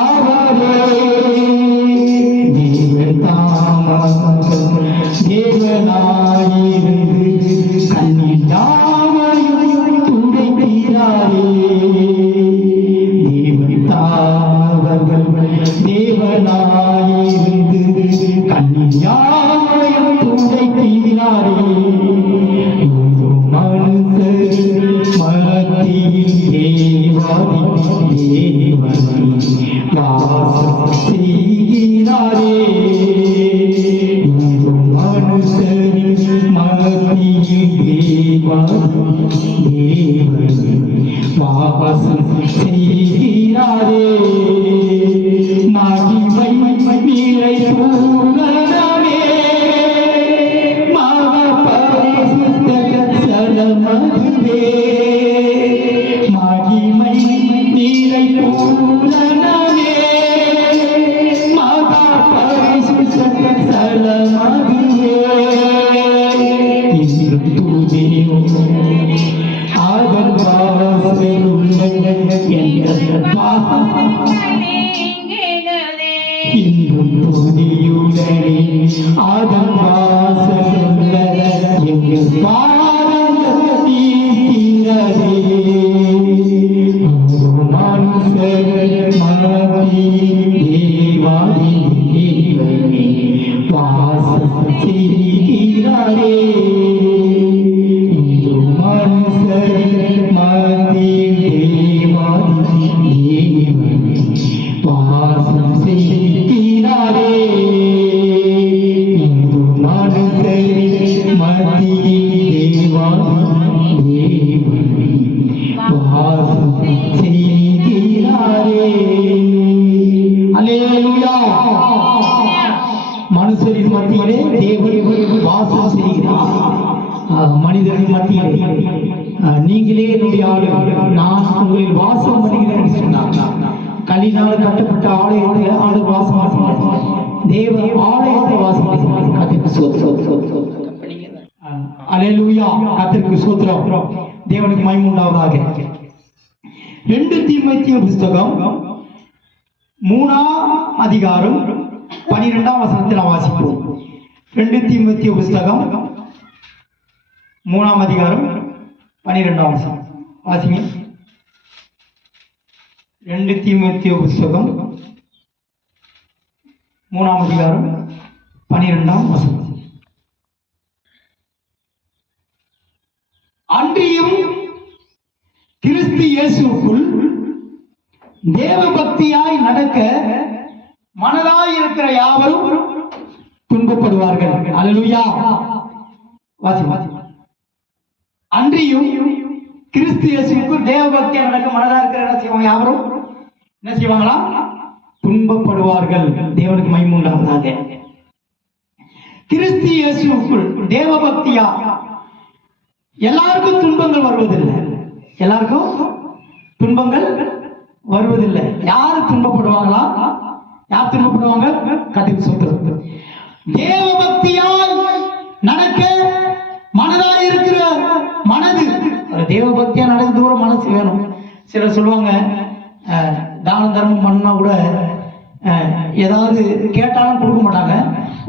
அவரே தேவனாயிருந்து கண்ணீர் யாவையும் துடைக்கிறாரே. தேவனாயிருந்து கண்ணீர் யாவையும் துடைக்கிறாரே. மனுஷர் மத்தியில் தேவன் வாசம் செய்கிறாரே. மனுஷர் மத்தியில் தேவன் வாசம் செய்கிறாரே. மகிமை நிறை பூரணமே மகபரிசுத்த சலமதுவே. மகிமை நிறை பூரணமே மகபரிசுத்த சலமதுவே. இன்றும் துதியும் அதன் வாசல் உள்ள இன்றும் துதியுடனே அதன் வாசல் உள்ள எங்கள் பாதங்கள் தீரவே. மனுஷர் மத்தியில் தேவாதி தேவனே வாசம் செய்கிறாரே. மனுஷர் மத்தியில் தேவாதி தேவனே வாசம் செய்கிறாரே. மனுஷர் மத்தியில் தேவாதி தேவனே வாசம் செய்கிறாரே. அல்லேலூயா. மனுஷரின் மத்தியிலே தேவன் வாசம் செய்கிறார். மனிதரின் மத்தியிலே நீங்களே என்னுடைய ஆளு, நான் உங்களில் வாசம் பண்ணுகிறேன் என்று சொன்னார். கல்லினால் கட்டப்பட்ட ஆலயத்தில் ஆளு வாசம் தேவ ஆலயத்தை வாசம் கத்திற்கு அல்லேலூயா. கத்திற்கு சூத்திரம். தேவனுக்கு மகிமை உண்டாவதாக. 2 தீமோத்தேயு புத்தகம் 3ஆம் அதிகாரம் 12ஆம் வசனத்தில் வாசிப்போம். 2 தீமோத்தேயு புத்தகம் 3ஆம் அதிகாரம் 12ஆம் வசனம் வாசிங்க. 2 தீமோத்தேயு புத்தகம் 3ஆம் அதிகாரம் 12ஆம் வசனம். அன்றியும் கிறிஸ்து இயேசுவுக்குள் தேவ பக்தியாய் நடக்க மனதாய் இருக்கிற யாவரும் துன்பப்படுவார்கள். அல்லேலூயா. வாசி வாசி. அன்றியும் கிறிஸ்து இயேசுவுக்குள் தேவ பக்தியாய் நடக்க மனதா இருக்கிற என்ன செய்வாங்க? யாவரும் என்ன செய்வாங்களா? துன்பப்படுவார்கள். தேவனுக்கு மகிமை உண்டாவதாக. கிறிஸ்து இயேசுவுக்குள் தேவ பக்தியா எல்லாருக்கும் துன்பங்கள் வருவதில்லை. எல்லாருக்கும் துன்பங்கள் வருவதில்லை. யாரு துன்பப்படுவாங்களா? யார் துன்பப்படுவாங்க? கத்திற்கு சூத்திரம். தேவ பக்தியால் நடக்க மனதாய் இருக்கிற மனது. தேவ பக்தியா நடக்க தூரம் மனசு வேணும். சிலர் சொல்லுவாங்க தான தர்மம் பண்ணா கூட ஏதாவது கேட்டாலும் கொடுக்க மாட்டாங்க.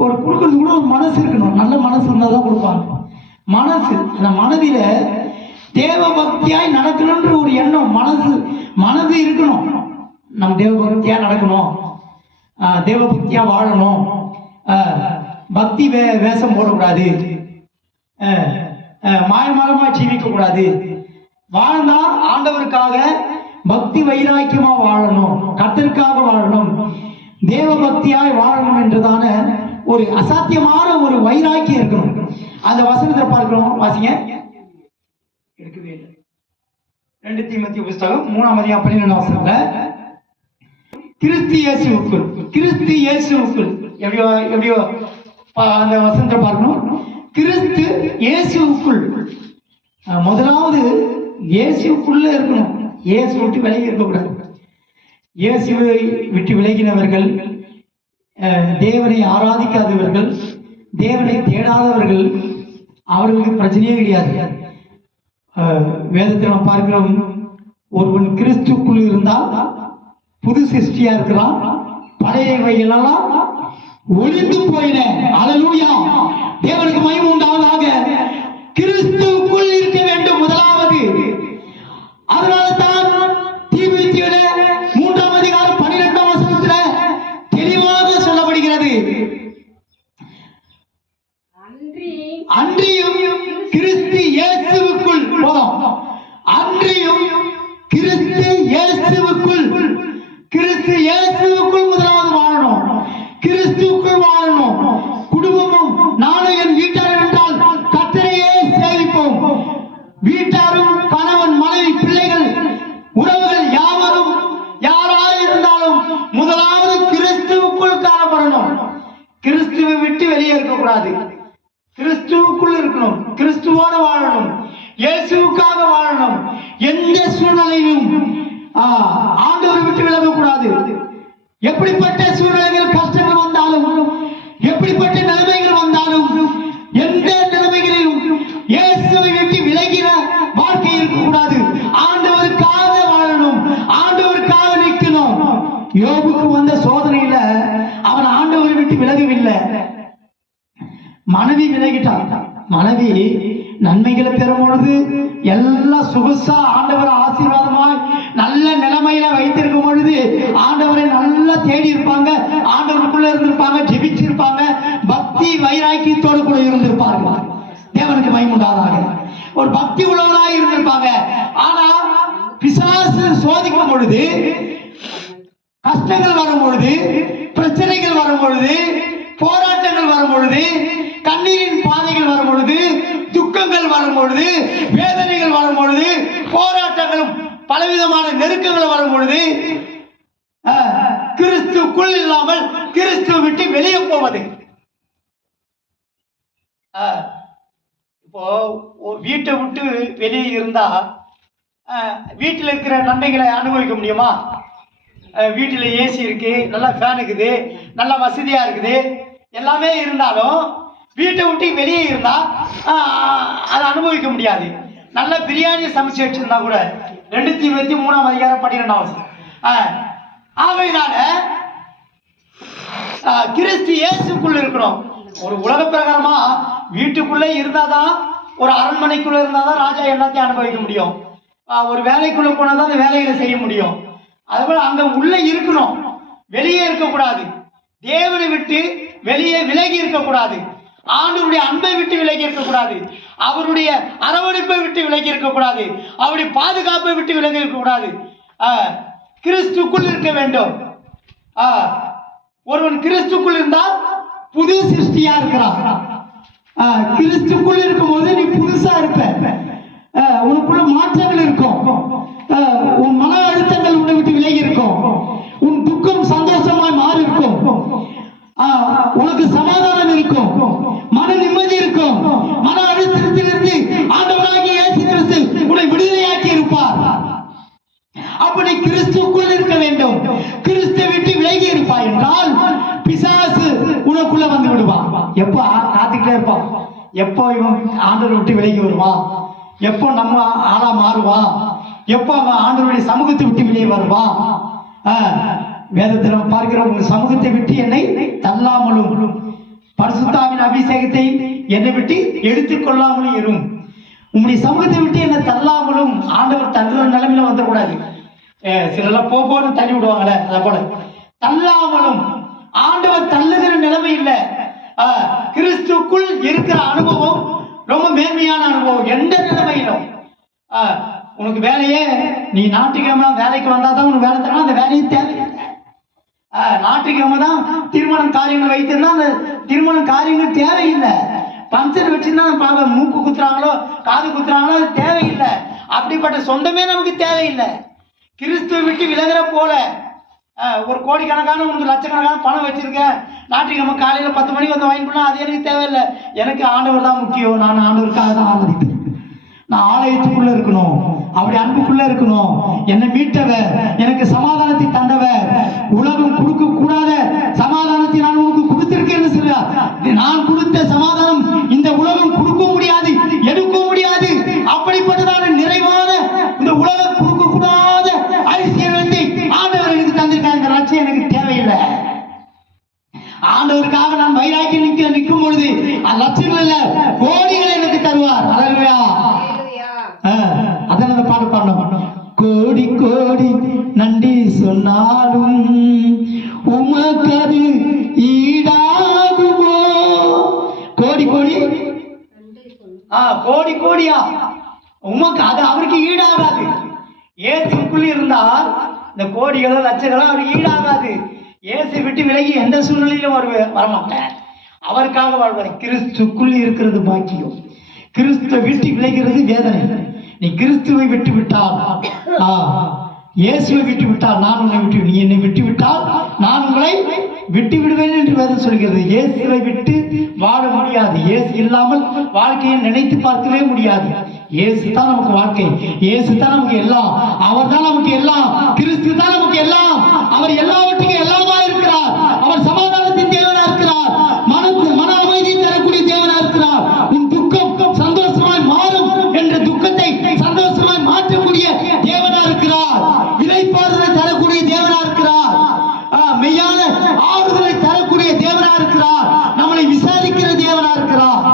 ஒரு கொடுக்கறது கூட ஒரு மனசு இருக்கணும். நல்ல மனசு இருந்தால் தான் கொடுப்பாங்க. மனசு, அந்த மனதில தேவ பக்தியாய் நடக்கணும்ன்ற ஒரு எண்ணம் மனது இருக்கணும். நம்ம தேவ பக்தியா நடக்கணும், தேவ பக்தியா வாழணும், பக்தி வேஷம் போடக்கூடாது, மாயமரமா ஜீவிக்க கூடாது, வாழ்ந்தா ஆண்டவருக்காக பக்தி வைராக்கியமா வாழணும், கர்த்தருக்காக வாழணும், தேவ பக்தியாய் வாழணும் என்றதான ஒரு அசாத்தியமான ஒரு வைராக்கியம் இருக்கணும். அந்த வசனத்தை பார்க்கிறோம். வாசிங்க. எடுக்கவே இல்லை. 2 தீமோத்தேயு புத்தகம் 3ஆம் அதிகாரம் 12ஆம் வசனத்துல கிறிஸ்து இயேசுவுக்குள் எப்படியோ அந்த வசனத்தை பார்க்கணும். கிறிஸ்து இயேசுவுக்குள் முதலாவது இயேசுக்குள்ள இருக்கணும். இயேசு விட்டு விலகி இருக்கக்கூடாது. இயேசுவை விட்டு விலகினவர்கள், தேவனை ஆராதிக்காதவர்கள், தேவனை தேடாதவர்கள், அவர்களுக்கு பிரச்சனையே கிடையாது. வேதத்தில் நாம் பார்க்கிறோம், ஒருவன் கிறிஸ்துக்குள் இருந்தால் புது சிருஷ்டியா இருக்கிறான். பழையவைகளெல்லாம் ஒளிந்து போயின. அல்லேலூயா. தேவனுக்கு மகிமை உண்டாவதாக. கிறிஸ்துவுக்குள் இருக்க வேண்டும் முதலாவது. அதனால தான் தீமோத்தேயுவில 3ஆம் அதிகாரம் 12ஆம் வசனத்துல தெளிவாக சொல்லப்படுகிறது. அன்றியும் கிறிஸ்து இயேசுவுக்குள் போதும். அன்றியும் கிறிஸ்து இயேசுவுக்குள், கிறிஸ்து இயேசுவுக்குள் முதலாவது வாழணும். கிறிஸ்துவுக்குள் வாழணும். குடும்பமும் நானும் என் வீட்டார் என்றால் கர்த்தரையே சேவிப்போம். வீட்டாரும் கணவன் மனைவி பிள்ளைகள் உறவுகள் யாவரும் யாராய் இருந்தாலும் முதலாவது கிறிஸ்துவுக்குள் காணப்படணும். கிறிஸ்துவை விட்டு வெளியே இருக்கக்கூடாது. கிறிஸ்துவுக்குள் இருக்கணும். கிறிஸ்துவோடு வாழணும். இயேசுவுக்காக வாழணும். எந்த சூழ்நிலையிலும் ஆண்டவரை விட்டு விலகக்கூடாது. எப்படிப்பட்ட சூழ்நிலைகள் கஷ்டங்கள் வந்தாலும், எப்படிப்பட்ட நிலைமைகள் வந்தாலும், எந்த நிலைமைகளிலும் இயேசுவை விட்டு விலகிற வாழ்க்கை இருக்கக்கூடாது. ஆண்டவருக்காக வாழணும். ஆண்டவருக்காக நிற்கணும். யோபுக்கு வந்த சோதனையில அவன் ஆண்டவரை விட்டு விலகவில்லை. மனைவி விலகிட்டான். மனைவி நன்மைகளை பெறும் பொழுது எல்லாம் சொகுசா ஆண்டவர் ஆசீர்வாதமாய் நல்ல நிலைமையில வைத்திருக்கும் பொழுது ஆண்டவரை நல்லா தேடி இருப்பாங்க. ஆண்டவருக்குள்ள இருந்திருப்பாங்க. ஜெபிச்சிருப்பாங்க. பக்தி வைராக்கியத்தோடு கூட இருந்திருப்பார்கள். தேவனுக்கு மகிமை உண்டாவதாக. ஒரு பக்தி உள்ளவராய் இருந்திருப்பாங்க. ஆனா பிசாசு சோதிக்கும் பொழுது, கஷ்டங்கள் வரும் பொழுது, பிரச்சனைகள் வரும் பொழுது, போராட்டங்கள் வரும் பொழுது, கண்ணீரின் பாதைகள் வரும் பொழுது, துக்கங்கள் வரும் பொழுது, வேதனைகள் வரும் பொழுது, போராட்டங்களும் பலவிதமான நெருக்கங்கள் வரும் பொழுது கிறிஸ்துக்குள் இல்லாமல் கிறிஸ்துவை விட்டு வெளியே போவது. இப்போ வீட்டை விட்டு வெளியே இருந்தா வீட்டில் இருக்கிற நன்மைகளை அனுபவிக்க முடியுமா? வீட்டில் ஏசி இருக்கு, நல்லா ஃபேன் இருக்குது, நல்லா வசதியா இருக்குது, எல்லாமே இருந்தாலும் வீட்டை விட்டு வெளியே இருந்தா அதை அனுபவிக்க முடியாது. நல்ல பிரியாணி சமைச்சு வச்சிருந்தா கூட 2 தீமோத்தேயு 3ஆம் அதிகாரம் 12ஆம் வசனம். ஆகையினால கிறிஸ்து இயேசுக்குள்ள இருக்கணும். ஒரு உலக பிரகாரமா வீட்டுக்குள்ளே இருந்தாதான், ஒரு அரண்மனைக்குள்ள இருந்தாதான் ராஜா எல்லாத்தையும் அனுபவிக்க முடியும். ஒரு வேலைக்குள்ள போனாதான் அந்த வேலைகளை செய்ய முடியும். அதுபோல அங்க உள்ள இருக்கணும், வெளியே இருக்கக்கூடாது. தேவனை விட்டு வெளியே விலகி இருக்கக்கூடாது. ஆண்டவருடைய அன்பை விட்டு விலகி இருக்கக்கூடாது. அவருடைய அரவணைப்பை விட்டு விலகி இருக்கக்கூடாது. அவருடைய பாதுகாப்பை விட்டு விலகி இருக்கக்கூடாது. கிறிஸ்துக்குள் இருக்க வேண்டும். ஒருவன் கிறிஸ்துக்குள் இருந்தால் புது சிருஷ்டியா இருக்கிறான். கிறிஸ்துக்குள் இருக்கும் போது நீ புதுசா இருப்ப. உனக்குள்ள மாற்றங்கள் இருக்கும். உன் மன அழுத்தங்கள் உன்னை விட்டு விலகி இருக்கும். உன் துக்கம் சந்தோஷமாய் மாறி இருக்கும். உனக்கு சமாதானம் இருக்கும். மன நிம்மதி இருக்கும். மன அழுத்தத்திலிருந்து ஆண்டவராகிய இயேசு கிறிஸ்து உன்னை விடுதலையாக்கி இருப்பார். அப்படி கிறிஸ்துக்குள் இருக்க வேண்டும். கிறிஸ்துவை விட்டு விலகி இருப்பாய் என்றால் பிசாசு உனக்குள்ள வந்து விடுவான். எப்ப காத்துக்கிட்டே இருப்பான். எப்போ இவன் ஆண்டவரை விட்டு விலகி வருவான், எப்போ நம்ம ஆளா மாறுவான், எப்போ அவன் ஆண்டவருடைய சமூகத்தை விட்டு வெளியே வருவான். வேதத்தில் பார்க்கிறோம், உங்க சமூகத்தை விட்டு என்னை தள்ளாமலும் பரிசுத்தாவின் அபிஷேகத்தை என்னை விட்டு எடுத்துக்கொள்ளாமலும் இரும். உங்களுடைய சமூகத்தை விட்டு என்னை தள்ளாமலும், ஆண்டவர் தள்ளுற நிலைமையில வந்துடக்கூடாது. சிலர் போன்னு தள்ளி விடுவாங்களே, அதை போல தள்ளாமலும். ஆண்டவர் தள்ளுகிற நிலைமை இல்லை. கிறிஸ்துக்குள் இருக்கிற அனுபவம் ரொம்ப மேன்மையான அனுபவம். எந்த நிலைமையிலும் உனக்கு வேலையே, நீ ஞாயிற்றுக்கிழமை வேலைக்கு வந்தாதான் உனக்கு வேலை தரணும், அந்த வேலையை தேவையில்லை. ஞாயிற்றுக்கிழமை தான் திருமணம் காரியங்கள் வைத்திருந்தா அந்த திருமண காரியங்கள் தேவையில்லை. பஞ்சர் வச்சிருந்தா மூக்கு குத்துறாங்களோ காது குத்துறாங்களோ அது தேவையில்லை. அப்படிப்பட்ட சொந்தமே நமக்கு தேவையில்லை. கிறிஸ்துவை விட்டு விலகிற போல ஒரு கோடிக்கணக்கான உனக்கு லட்சக்கணக்கான பணம் வச்சிருக்க, ஞாயிற்றுக்கிழமை காலையில் 10 மணிக்கு வந்து வாங்கிக்கணும், அது எனக்கு தேவையில்லை. எனக்கு ஆண்டவர் தான் முக்கியம். நான் ஆண்டவருக்காக தான் ஆதரிப்பேன். நான் ஆலயத்துக்குள்ள இருக்கணும், அப்படி அன்புக்குள்ள இருக்கணும். என்னை மீட்டவர், எனக்கு சமாதானத்தை தந்தவர், உலகம் கொடுக்க கூடாத சமாதானத்தை நான் உனக்கு கொடுத்திருக்கேன்னு சொல்றார். நான் கொடுத்த சமாதானம் இந்த உலகம் கொடுக்க முடியாது, எடுக்க முடியாது. அப்படிப்பட்டதான நிறைவான இந்த உலகம் கொடுக்க கூடாத ஐஸ்வர்யத்தை ஆண்டவர் எனக்கு தந்து ஆண்டவருக்காக நான் வைராக்கி நிற்கும் பொழுது லட்சங்கள் இல்ல கோடிகளை எனக்கு தருவார். அல்லேலூயா. அதான் அந்த பாட்டு பாடணும். கோடி கோடி நன்றி சொன்னாலும் உமக்கு அது ஈடாகுமோ? கோடி கோடி கோடி கோடியா உமக்கு அது அவருக்கு ஈடாகாது. இயேசுக்குள் இருந்தால் இந்த கோடிகளோ லட்சங்களோ அவருக்கு ஈடாகாது. இயேசு விட்டு விலகி எந்த சூழ்நிலையிலும் வரமாட்டேன். அவருக்காக வாழ்வது. கிறிஸ்துக்குள் இருக்கிறது பாக்கியம். கிறிஸ்துவை விட்டு விலகிறது வேதனை. நீ கிறிஸ்துவை விட்டு விட்டால், இயேசுவை விட்டு விட்டால் நான் உன்னை விட்டு, நீ என்னை விட்டு விட்டால் நான் உங்களை விட்டு விடுவேன் என்று வேதம் சொல்கிறது. இயேசுவை விட்டு வாழ முடியாது. இயேசு இல்லாமல் வாழ்க்கையை நினைத்து பார்க்கவே முடியாது. இயேசு தான் நமக்கு வாழ்க்கை. இயேசு தான் நமக்கு எல்லாம். அவர் தான் நமக்கு எல்லாம். கிறிஸ்து தான் நமக்கு எல்லாம். அவர் எல்லாவற்றுக்கும் எல்லாமா இருக்கிறார். அவர் சமாதானத்தின் தேவனா இருக்கிறார். மன அமைதி தரக்கூடிய தேவனா இருக்கிறார். உன் துக்கம் சந்தோஷமாய் மாறும் என்ற துக்கத்தை சந்தோஷமாய் மாற்றக்கூடிய தேவனா இருக்கிறார். இளைப்பாறுதலை தரக்கூடிய தேவனா இருக்கிறார். மெய்யான ஆறுதலை தரக்கூடிய தேவனா இருக்கிறார். நம்மளை விசாரிக்கிற தேவனா இருக்கிறார்.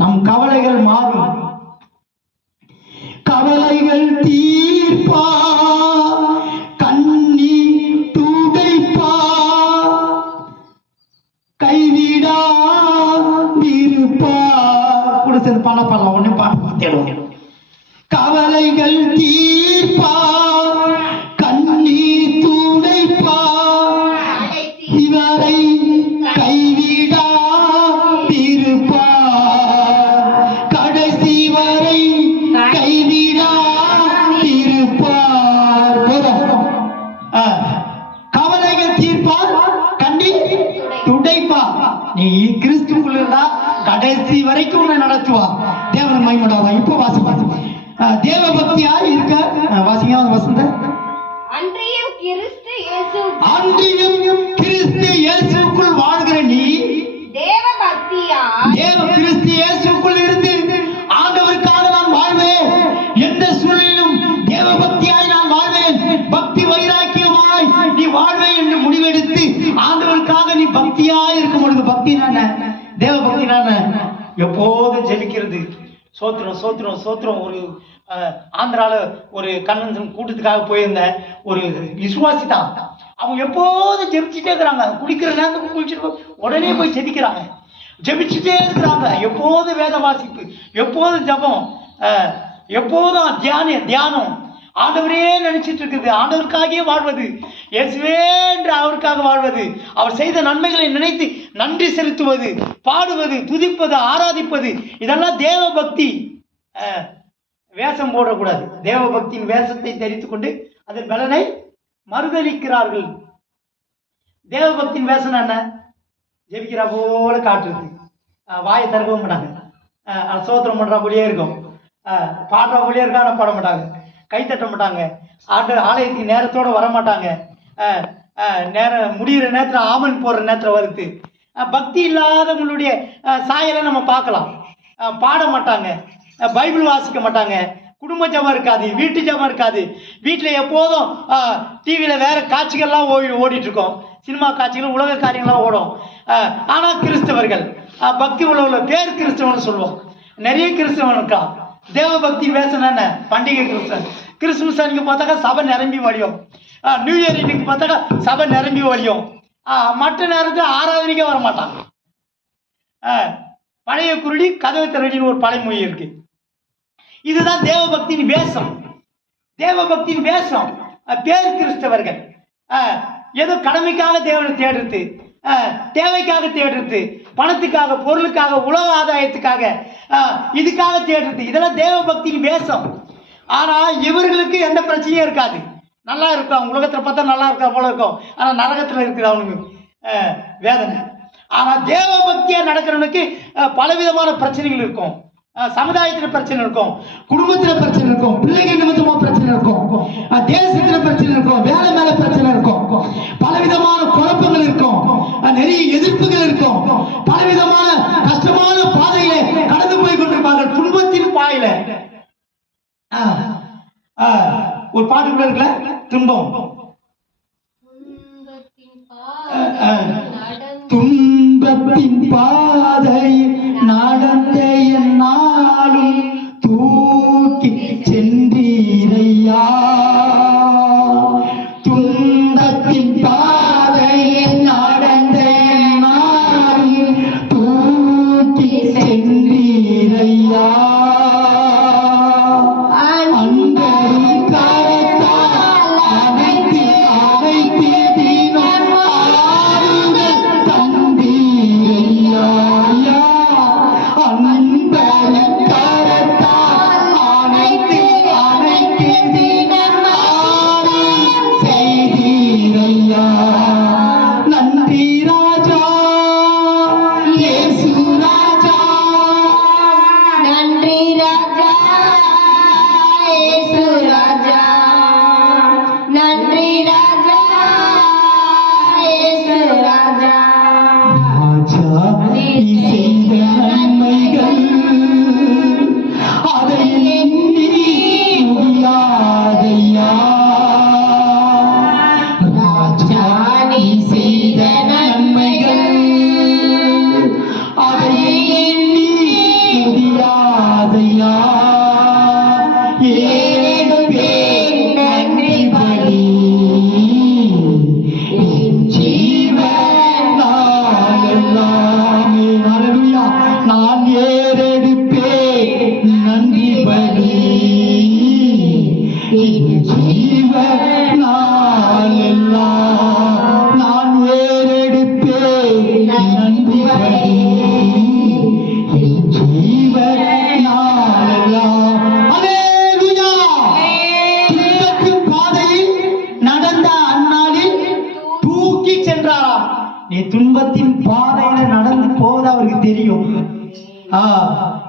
நம் கவலைகள் மாறும். கவலைகள் தீர்ப்பா, கண்ணி துடைப்பா, கைவிடா இருப்பா. கூட சேர்ந்து பாட பாடலாம். ஒன்னும் பாட தேடுவோம். கவலைகள் தீர்ப்பா, கண்ணீர் துடைப்பா, இவரை கைவிடா இருப்பா, கடைசி வரை கைவிடா இருப்பார். கவலைகள் தீர்ப்பார், கண்ணீர் துடைப்பா. நீ கிறிஸ்துக்குள் இருந்தா கடைசி வரைக்கும் உன்னை நடத்துவா. தேவன் மகிமைப்படுவார். இப்போ வாசிப்பா. தேவ பக்தியா இருக்க வாசிங்க வசந்த. அன்றியும் கிறிஸ்து இயேசுக்குள் வாழ்கிற நீ தேவ பக்தியா, தேவ கிறிஸ்து இயேசுக்குள் இருந்து ஆண்டவருக்காக நான் வாழ்வேன். எந்த சூழலிலும் தேவ பக்தியாய் நான் வாழ்வேன். பக்தி வைராக்கியமாய் நீ வாழ்வேன் என்று முடிவெடுத்து ஆண்டவருக்காக நீ பக்தியாய் இருக்கும் பொழுது, பக்தி நான தேவ பக்தி நான எப்போதும் ஜெபிக்கிறது. சோத்திரம் சோத்திரம் சோத்திரம். ஒரு ஆந்திரால ஒரு கன்வென்ஷன் கூட்டத்துக்காக போயிருந்தேன். ஒரு விசுவாசி தான். அவங்க எப்போதும் ஜெபிச்சுட்டே இருக்கிறாங்க. குடிக்கிற நேரத்துக்கு குளிச்சுட்டு உடனே போய் ஜெபிக்கிறாங்க. ஜெபிச்சுட்டே இருக்கிறாங்க. எப்போதும் வேத வாசிப்பு, எப்போதும் ஜபம், எப்போதும் தியானம். ஆண்டவரே நினைச்சிட்டு இருக்குது. ஆண்டவருக்காகவே வாழ்வது, இயேசுவே என்று அவருக்காக வாழ்வது, அவர் செய்த நன்மைகளை நினைத்து நன்றி செலுத்துவது, பாடுவது, துதிப்பது, ஆராதிப்பது, இதெல்லாம் தேவ பக்தி. வேஷம் போடக்கூடாது. தேவ பக்தியின் வேஷத்தை தரித்துக் கொண்டு அதன் பலனை மறுதளிக்கிறார்கள். தேவ பக்தியின் வேஷம் என்ன? ஜெபிக்கிறா போல காட்டுறது, வாயை திறக்கவும் மாட்டாங்க, சோத்திரம் பண்றா போலியே இருக்கும், பாடுறா போலியே இருக்கா, ஆனால் பாட மாட்டாங்க, கை தட்ட மாட்டாங்க, ஆலயத்துக்கு நேரத்தோட வர மாட்டாங்க, நேரம் முடிகிற நேரத்தில் ஆமன் போடுற நேரத்தில் வருது. பக்தி இல்லாதவங்களுடைய சாயலை நம்ம பார்க்கலாம். பாட மாட்டாங்க, பைபிள் வாசிக்க மாட்டாங்க, குடும்ப ஜபம் இருக்காது, வீட்டு ஜபம் இருக்காது. வீட்டில் எப்போதும் டிவியில் வேற காட்சிகள்லாம் ஓடிட்டு இருக்கோம். சினிமா காட்சிகள், உலக காரியங்கள்லாம் ஓடும். ஆனால் கிறிஸ்தவர்கள், பக்தி உள்ள பேர் கிறிஸ்தவன் சொல்லுவோம். நிறைய கிறிஸ்தவன் இருக்கா. தேவ பக்தி பேசணும் என்ன? பண்டிகை கிறிஸ்தவன். கிறிஸ்துமஸ் அன்னைக்கு பார்த்தாக்கா சபை நிரம்பி வழியும். நியூ இயர் இன்னைக்கு பார்த்தாக்கா சபை நிரம்பி வழியும். மற்ற நேரத்தில் ஆராதனைக்கே வர மாட்டாங்க. பழைய குருடி கதவை திரடின்னு ஒரு பழைமொழி இருக்கு. இதுதான் தேவ பக்தியின் வேஷம். தேவ பக்தியின் வேஷம் பேர் கிறிஸ்தவர்கள். ஏதோ கடமைக்காக தேவனை தேடுறது, தேவைக்காக தேடுறது, பணத்துக்காக, பொருளுக்காக, உலக ஆதாயத்துக்காக, இதுக்காக தேடுறது, இதெல்லாம் தேவ பக்தியின் வேஷம். ஆனா இவர்களுக்கு எந்த பிரச்சனையும் இருக்காது. நல்லா இருக்கும். அவங்க உலகத்துல பார்த்தா நல்லா இருக்கா போல இருக்கும், ஆனா நரகத்துல இருக்குது அவனுக்கு வேதனை. ஆனா தேவ பக்தியா நடக்கிறவனுக்கு பலவிதமான பிரச்சனைகள் இருக்கும். சமுதாயத்துல பிரச்சனை இருக்கும், குடும்பத்துல பிரச்சனை இருக்கும், பிள்ளைகள் நிமித்தமா பிரச்சனை இருக்கும், தேசத்துல பிரச்சனை இருக்கும், வேலை மேல பிரச்சனை இருக்கும், பலவிதமான குழப்பங்கள் இருக்கும், நிறைய எதிர்ப்புகள் இருக்கும், பலவிதமான கஷ்டமான பாதையில கடந்து போய் கொண்டிருப்பார்கள், துன்பத்தின் பாயில. ஒரு பாட்டு கூட இருக்குல்ல, துன்பம் துன்பத்தின் பாதையில் நடந்த என்னாலும் தூக்கி சென்றீரையா. துன்பத்தின் பாதையில் நடந்த என்னாலும் தூக்கி சென்றீரையா. அன்பரின் கரத்தால் அனைத்து அனைத்து தினம் ஆறுதல் தந்தீரையா. அன்பரின் கரத்தால் அனைத்து அனைத்து தினம் ஆறுதல் செய்தீரையா. நன்றி ராஜா இயேசு ராஜா. நன்றி ராஜா இயேசு ராஜா. நன்றி ராஜா இயேசு ராஜா. ராஜா நீ செய்த நன்மைகள் அதை எண்ணி முடியாதையா. ராஜா நீ செய்த நன்மைகள் அதை எண்ணி முடியாதையா. ஏறெடுப்பேன் நன்றி பலி என் ஜீவன் நாளெல்லாமே. ஹல்லேலூயா. நான் ஏறெடுப்பேன் நன்றி பலி என் ஜீவன் நாளெல்லாம். நான் ஏறெடுப்பேன் நன்றி பலி என் ஜீவன் நாளெல்லாம். ஹல்லேலூயா. துன்பத்தின் பாதையில் நடந்த அந்நாளில் தூக்கி சென்றாராம். நீ துன்பத்தின் பாதையில நடந்து போவது அவருக்கு தெரியும்.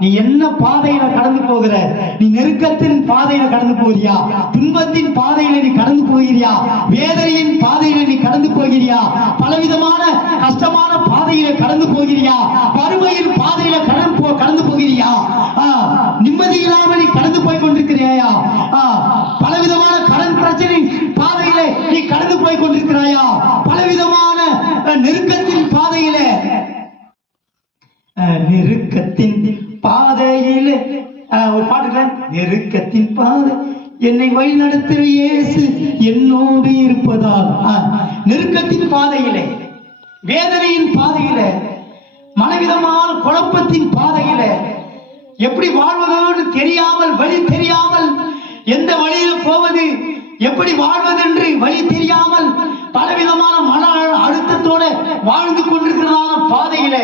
நீ என்ன பாதையில கடந்து போகிற? நீ நெருக்கத்தின் பாதையில கடந்து போகிறியா? துன்பத்தின் பாதையில நீ கடந்து போகிறியா? வேதனையின் பாதையில நீ கடந்து போகிறியா? பலவிதமான கஷ்டமான பாதையில கடந்து போகிறியா? வறுமையின் பாதையில கடந்து போகிறியா? நிம்மதி இல்லாமல் நீ கடந்து போய் கொண்டிருக்கிறாயா? பலவிதமான கடன் பிரச்சனை பாதையில நீ கடந்து போய் கொண்டிருக்கிறாயா? பலவிதமான நெருக்கத்தின் பாதையில நெருக்கத்தின் பாதையில ஒரு பாட்டுல நெருக்கத்தின் பாதை என்னை வழி நடத்துற இயேசு என்னோடு இருப்பதால். நெருக்கத்தின் பாதையில, வேதனையின் பாதையில, மனவிதமான குழப்பத்தின் பாதையில, எப்படி வாழ்வதோடு தெரியாமல், வழி தெரியாமல், எந்த வழியில போவது, எப்படி வாழ்வது என்று வழி தெரியாமல், பலவிதமான மன அழுத்தத்தோட வாழ்ந்து கொண்டிருக்கிறதான பாதையில,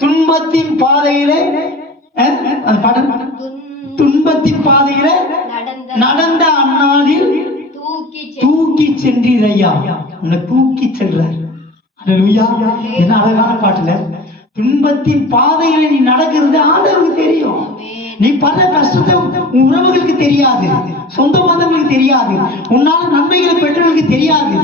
துன்பத்தின் பாதையில, துன்பத்தின் பாதையில நடந்த அந்நாளில் தூக்கி சென்றீரையா. உன்னை தூக்கி செல்றார். அல்லேலூயா. என்ன அழகான பாட்டுல. துன்பத்தின் பாதையில நீ நடக்கிறது ஆண்டவருக்கு தெரியும். நீ படுற கஷ்டத்தை உன் உறவுகளுக்கு தெரியாது, சொந்த பந்தங்களுக்கு தெரியாது, உன்னால நன்மைகளை பெற்றவர்களுக்கு தெரியாது.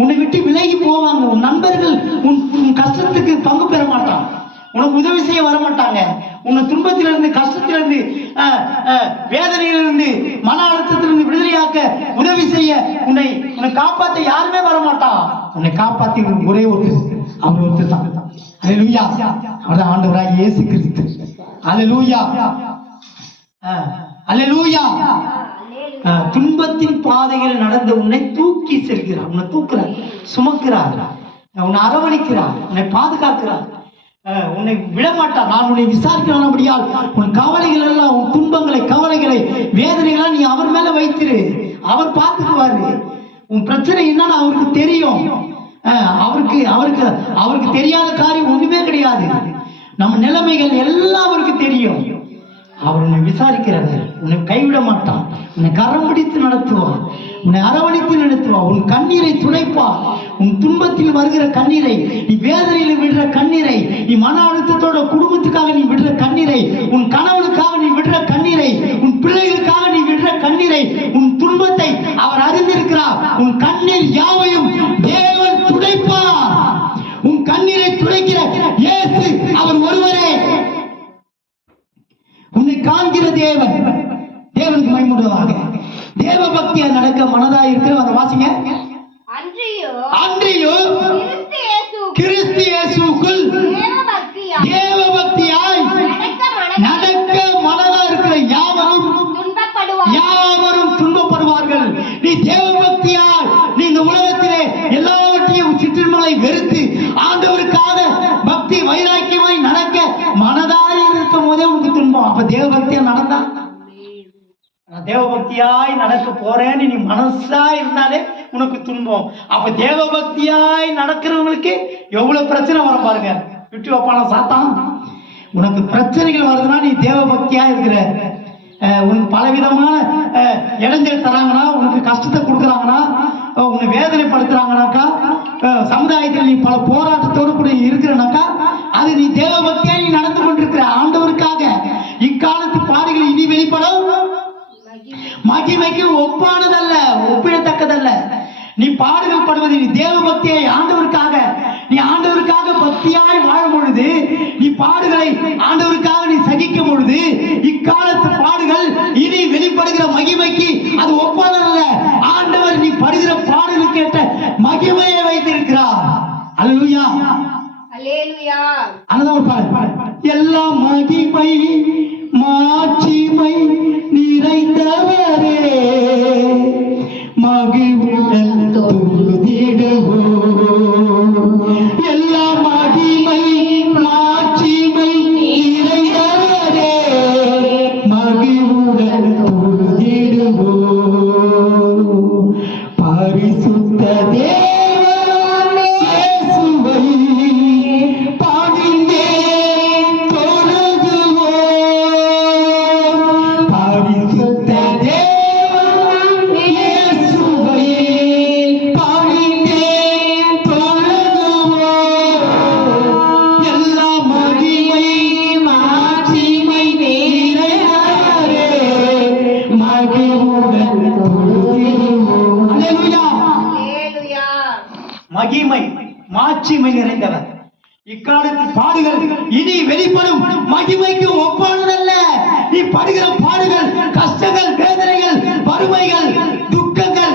உன்னை விட்டு விலகி போவாங்க. உன் நண்பர்கள் உன் கஷ்டத்துக்கு பங்கு பெற மாட்டாங்க, உனக்கு உதவி செய்ய வர மாட்டாங்க. உன்னை துன்பத்திலிருந்து, கஷ்டத்திலிருந்து, வேதனையிலிருந்து, மன அழுத்தத்திலிருந்து விடுதலையாக்க உதவி செய்ய உன்னை காப்பாற்ற யாருமே வர மாட்டான். உன்னை காப்பாற்றி ஒரே ஒருத்தர், அவர் ஒருத்தர் தான். அல்லேலூயா. அவர்தான் ஆண்டவராகிய இயேசு கிறிஸ்து. அல்லேலூயா. அல்லேலூயா. துன்பத்தின் பாதையில் நடந்த உன்னை தூக்கி செல்கிறார். உன்னை தூக்குறார், சுமக்கிறார், உன்னை அரவணைக்கிறார், உன்னை பாதுகாக்கிறார், உன்னை விடமாட்டார். நான் உன்னை விசாரிக்கிறபடியால் உன் கவலைகள் எல்லாம், உன் துன்பங்களை, கவலைகளை, வேதனைகளை நீ அவர் மேல வைத்திரு. அவர் பார்த்துக்குவாரு. உன் பிரச்சனை என்னன்னு அவருக்கு தெரியும். அவருக்கு தெரியாத காரியம் ஒண்ணுமே கிடையாது. நம்ம நிலைமைகள் எல்லாம் அவருக்கு தெரியும். அவர் உன்னை விசாரிக்கிறவர். உன்னை கைவிட மாட்டான். உன்னை கரம் பிடித்து நடத்துவார், உன்னை அரவணைத்து நடத்துவார், உன் கண்ணீரை துடைப்பார். உன் துன்பத்தில் வருகிற கண்ணீரை, நீ வேதனையில் விடுற கண்ணீரை, நீ மன அழுத்தத்தோட குடும்பத்துக்காக நீ விடுற கண்ணீரை, உன் கணவனுக்காக நீ விடுற கண்ணீரை, உன் பிள்ளைகளுக்காக நீ விடுற கண்ணீரை, உன் துன்பத்தை அவர் அறிந்திருக்கிறார். உன் கண்ணீர் யாவையும் தேவன் துடைப்பார். உன் கண்ணீரை துடைக்கிற இயேசு அவர் ஒருவரே. உன்னை காண்கிற தேவன். தேவனுக்கு மகிமையுண்டாவதாக. தேவ பக்தியா நடக்க மனதா இருக்கிற அந்த வாசிங்க. அன்றியோ கிறிஸ்து துன்பங்களை வெறுத்து ஆண்டவருக்காக பக்தி வைராக்கியமாய் நடக்க மனதாய் இருக்கும் போதே உனக்கு துன்பம். அப்ப தேவ பக்தியா நடந்தா, நான் தேவ பக்தியாய் நடக்க போறேன்னு நீ மனசா இருந்தாலே உனக்கு துன்பம். அப்ப தேவ பக்தியாய் நடக்கிறவங்களுக்கு எவ்வளவு பிரச்சனை வரும் பாருங்க. விட்டு வைப்பான சாத்தான். உனக்கு பிரச்சனைகள் வருதுன்னா நீ தேவ பக்தியா இருக்கிற. உனக்கு பலவிதமான இடைஞ்சல் தராங்கன்னா, உனக்கு கஷ்டத்தை கொடுக்குறாங்கன்னா, உன்னை வேதனைப்படுத்துறாங்கனாக்கா, சமுதாயத்தில் நீ பல போராட்டத்தோடு கூட இருக்கிறனாக்கா, அது நீ தேவ பக்தியா நீ நடந்து கொண்டிருக்கிற. ஆண்டவருக்காக இக்காலத்து பாடுகள் இனி வெளிப்படும் மகிமைக்கு ஒப்பானதல்ல, ஒப்பிடத்தக்கதல்ல. நீ பாடுகள் படுவது நீ தேவ பக்தியை ஆண்டவருக்காக, நீ ஆண்டவருக்காக பக்தியாய் வாழும் பொழுது, நீ பாடுகளை ஆண்டவருக்காக நீ சகிக்கும் பொழுது, இக்காலத்து பாடுகள் இனி வெளிப்படுகிற மகிமைக்கு அது ஒப்பானதல்ல. ஆண்டவர் நீ படுகிற பாடுகளுக்கு ஏற்ற மகிமையை வைத்திருக்கிறார். அல்லேலூயா, அல்லேலூயா. அனதர் ஒரு பாடல். எல்லாம் மகிமை மாட்சிமை நிறைந்தவரே, மகிழ்வுடன் தொழுதிடுவோம். எல்லா மகிமை மாட்சிமை நிறைந்தவரே, மகிழ்வுடன் தொழுதிடுவோம். பரிசுத்த தேவன் இயேசுவை பாடினே தொழுதுவோம். பரிசுத்த தேவன் இயேசுவை பாடினே தொழுதுவோம். எல்லா மகிமை மாட்சிமை நிறைந்தவரே, மகிழ்வுடன் தொழுதிடுவோம். அல்லேலூயா. அல்லேலூயா. மகிமை மாட்சிமை நிறைந்தவர். இக்காலத்து பாடுகள் இனி வெளிப்படும் மகிமைக்கு ஒப்பானதல்ல. நீ படுகிற பாடுகள், கஷ்டங்கள், வேதனைகள், வறுமைகள், துக்கங்கள்,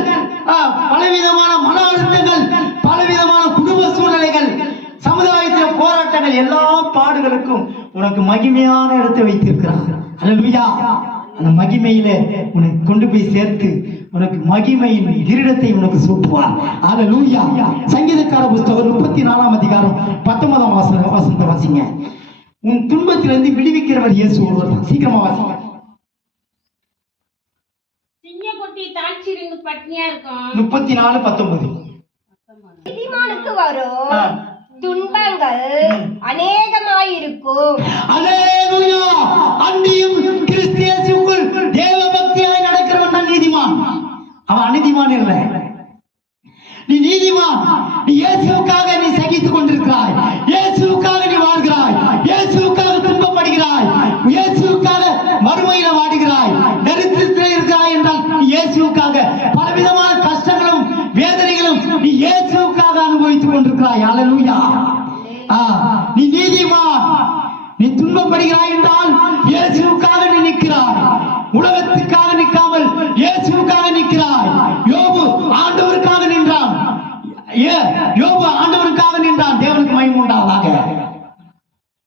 பலவிதமான மன அழுத்தங்கள், பலவிதமான குடும்ப சூழ்நிலைகள், சமுதாயத்தில் போராட்டங்கள், எல்லா பாடுகளுக்கும் உனக்கு மகிமையான இடத்தை வைத்திருக்கிறார். அல்லேலூயா. அந்த மகிமையில உன்னை கொண்டு போய் சேர்த்து உனக்கு மகிமையின் கிரீடத்தை உனக்கு சூட்டுவார். அல்லேலூயா. சங்கீதக்கார புஸ்தகம் 34ஆம் அதிகாரம் 19ஆம் வசனத்தை வாசிங்க. உன் துன்பத்திலிருந்து விடுவிக்கிறவர் இயேசு ஒருவர் தான். சீக்கிரமா வாசிங்க. சிங்கக்குட்டி தாழ்ச்சியிருந்து பட்னியா இருக்கும். 34:19. நீதிமானுக்கு வரும் துன்பங்கள் அநேகமாயிருக்கும். அல்லேலூயா. அன்றியும் கிறிஸ்து இயேசுவுக்குள் தேவ பக்தியாய் நடக்கிறவன் தான் நீதிமான். அவன் அநீதிமான் இல்லை. நீ நீதிமான். நீ இயேசுவுக்காக நீ சகித்துக் கொண்டிருக்கிறாய், இயேசுவுக்காக நீ வாழ்கிறாய், இயேசுவுக்காக துன்பப்படுகிறாய், இயேசுவுக்காக மறுமையில வாடுகிறாய், தரித்திரத்தில் இருக்கிறாய் என்றால் நீ இயேசுவுக்காக பலவிதமான கஷ்டங்களும் வேதனைகளும் நீ இயேசுவுக்காக அனுபவித்துக் கொண்டிருக்கிறாய். அல்லேலூயா. நீ நீதிமான். நீ துன்பப்படுகிறாய் என்றால் இயேசுவுக்காக நீ நிற்கிறாய். உலகத்துக்காக